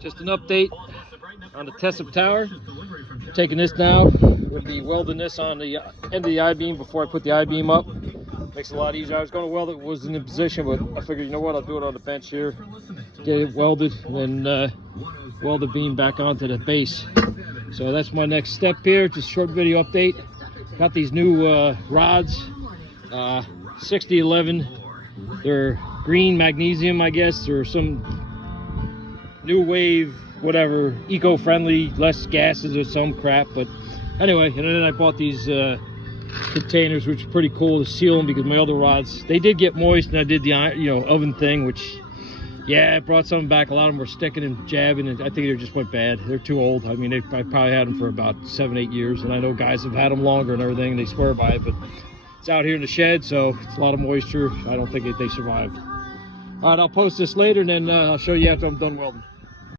Just an update on the Tesup tower. Taking this now. We'll be welding this on the end of the I-beam before I put the I-beam up. Makes it a lot easier. I was going to weld it, wasn't in position, but I figured, you know what, I'll do it on the bench here. Get it welded, and then weld the beam back onto the base. So that's my next step here. Just a short video update. Got these new rods, 6011. They're green magnesium, I guess, or some new wave, whatever, eco-friendly, less gases or some crap. But anyway, and then I bought these containers, which are pretty cool to seal them, because my other rods, they did get moist, and I did the oven thing, which, yeah, I brought some back. A lot of them were sticking and jabbing, and I think they just went bad. They're too old. I mean, I probably had them for about 7-8 years, and I know guys have had them longer and everything, and they swear by it, but it's out here in the shed, so it's a lot of moisture. I don't think they survived. All right, I'll post this later, and then I'll show you after I'm done welding.